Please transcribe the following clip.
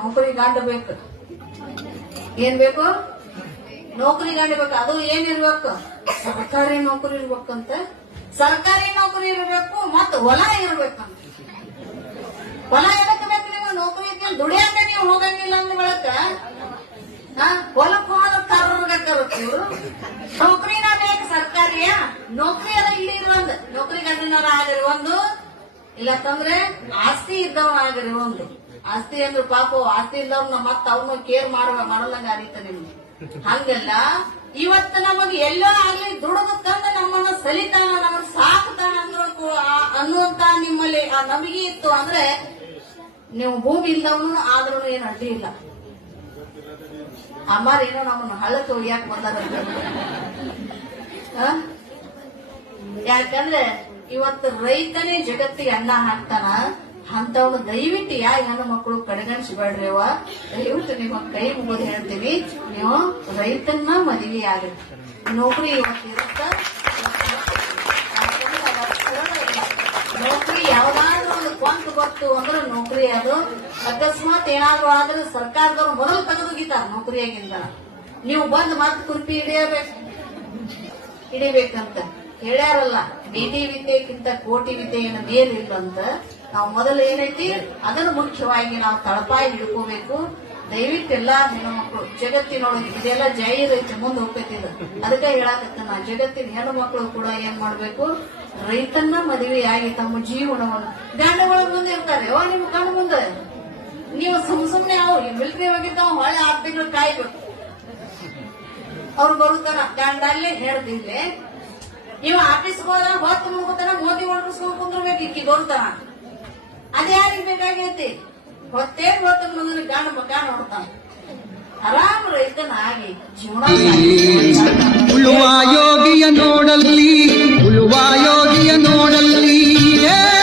ನೌಕರಿ ಗಂಡ ಬೇಕು. ಏನ್ ಬೇಕು? ನೌಕರಿ ಗಂಡ ಬೇಕು. ಅದು ಏನಿರ್ಬೇಕು? ಸರ್ಕಾರಿ ನೌಕರಿ ಇರ್ಬೇಕಂತ. ಸರ್ಕಾರಿ ನೌಕರಿ ಇರಬೇಕು ಮತ್ತ ಹೊಲ ಇರ್ಬೇಕಂತ. ಹೊಲ ಎದಕ್ಕೆ ಬೇಕು? ನೀವು ನೌಕರಿ ಇದ್ಮೇಲೆ ದುಡಿಯಾಕ ನೀವು ಹೋಗಂಗಿಲ್ಲ ಅಂದ ಬಳಕ ಹೊಲಕ್ಕೆ ಹೋದ ಕರ್ರಗತ್ತಿವ್ರು. ನೌಕರಿನ ಬೇಕು ಸರ್ಕಾರಿಯ. ನೌಕರಿ ಎಲ್ಲ ಇಲ್ಲಿ ಇರುವಂದು ನೌಕರಿ ಗಂಡಿನವರ ಆಗಿರಿ ಒಂದು, ಇಲ್ಲತ್ತಂದ್ರೆ ಆಸ್ತಿ ಇದ್ದವನ ಆಗಿರಿ ಒಂದು. ಆಸ್ತಿ ಅಂದ್ರೆ ಪಾಪ ಆಸ್ತಿ ಇದ್ದವ್ರನ್ನ ಮತ್ತ ಅವ್ನ ಕೇರ್ ಮಾಡಲಂಗ ಆದಿತ್ತ ನಿಮ್ಗೆ. ಹಂಗಲ್ಲ, ಇವತ್ತು ನಮಗ್ ಎಲ್ಲೋ ಆಗ್ಲಿ ದುಡಿದು ತಂದು ನಮ್ಮನ್ನ ಸಲಿತಾನ, ನಮ್ಮನ್ನ ಸಾಕ್ತಾನ ಅನ್ನುವಂತ ನಿಮ್ಮಲ್ಲಿ ಆ ನಂಬಿಕೆ ಇತ್ತು ಅಂದ್ರೆ ನೀವು ಭೂಮಿ ಇಲ್ದವನು ಆದ್ರೂ ಏನ್ ಅಡ್ಡಿ ಇಲ್ಲ. ಅಮ್ಮಾರ ಏನೋ ನಮ್ಮನ್ನ ಹಳ್ಳಕ್ಕೆ ಒಯ್ಯಾಕ್ ಬಂದಾರ. ಯಾಕಂದ್ರೆ ಇವತ್ತು ರೈತನೇ ಜಗತ್ತಿಗೆ ಅನ್ನ ಹಾಕ್ತಾನ. ಅಂತವನು ದಯವಿಟ್ಟು ಯಾ ಹೆಣ್ಣು ಮಕ್ಕಳು ಕಡೆಗಣಿಸಬೇಡ್ರಿ. ದಯವಿಟ್ಟು ನಿಮ್ಮ ಕೈ ಮುಗಿದು ಹೇಳ್ತೀವಿ, ನೀವು ರೈತನ್ನ ಮದುವೆ ಆಗ್ರಿ. ನೌಕರಿ ಇವತ್ತಿರುತ್ತ, ನೌಕರಿ ಯಾವ್ದಾದ್ರು ಒಂದು ಕೊಂತು ಬರ್ತು ಅಂದ್ರೆ ನೌಕರಿ ಅದು. ಅಕಸ್ಮಾತ್ ಏನಾದ್ರು ಆದ್ರೆ ಸರ್ಕಾರದವ್ರು ಮೊದಲು ತೆಗೆದೋಗಿತಾರ ನೌಕರಿಯಾಗಿಂದ. ನೀವು ಬಂದ್ ಮತ್ತೆ ಕುರ್ಪಿ ಹಿಡಿಬೇಕಂತ ಹೇಳ್ಯಾರಲ್ಲ. ನೀತಿ ವಿದ್ಯೆಗಿಂತ ಕೋಟಿ ವಿದ್ಯೆಯನ್ನು ಮೇಲಿಲ್ಲ ಅಂತ. ನಾವು ಮೊದಲು ಏನೈತಿ ಅದನ್ನು ಮುಖ್ಯವಾಗಿ ನಾವು ತಳಪಾಯಿ ಹಿಡ್ಕೋಬೇಕು. ದಯವಿಟ್ಟೆಲ್ಲಾ ಹೆಣ್ಣು ಮಕ್ಕಳು ಜಗತ್ತಿನೊಳಗೆ ಇದೆಲ್ಲ ಜಾಹೀರ್ ಐತಿ, ಮುಂದೆ ಹೋಗ್ತಿದ. ಅದಕ್ಕೆ ಹೇಳಾಕತ್ತ ನಾ, ಜಗತ್ತಿನ ಹೆಣ್ಣು ಮಕ್ಕಳು ಕೂಡ ಏನ್ ಮಾಡ್ಬೇಕು? ರೈತನ್ನ ಮದುವೆಯಾಗಿ ತಮ್ಮ ಜೀವನವನ್ನು ಗಂಡಗಳ ಮುಂದೆ ಇರ್ತಾರೆ. ನಿಮ್ ಕಣ್ಣು ಮುಂದೆ ನೀವು ಸುಮ್ನೆ ಅವ್ರು ಮಿಲಿಟರಿ ಹೋಗಿದ್ದಾವ ಹೊಳೆ 6 ತಿಂಗಳು ಕಾಯ್ಬೇಕು. ಅವ್ರು ಬರುತ್ತಾರ ಗಂಡ ಅಲ್ಲೇ ಹೇಳ್ದಿಲ್ಲೇ. ಇವ ಆಫೀಸ್ಗೆ ಹೋದ ಹೊತ್ತು ಮುಗ್ತಾನ, ಮೋದಿ ಹೊಡ್ಸ್ಕೊಂಡ್ ಕುಂದ್ರಬೇಕು. ಇಕ್ಕಿ ಬರ್ತಾನ. ಅದೇ ಯಾರಿಗೆ ಬೇಕಾಗೈತಿ? ಹೊತ್ತು ಮುಗಿದ್ರೆ ಗಂಡ ಮಕ್ಕ ನೋಡ್ತಾನ. ಆರಾಮ್ ರೈತನ ಆಗಿ ಜೀವನ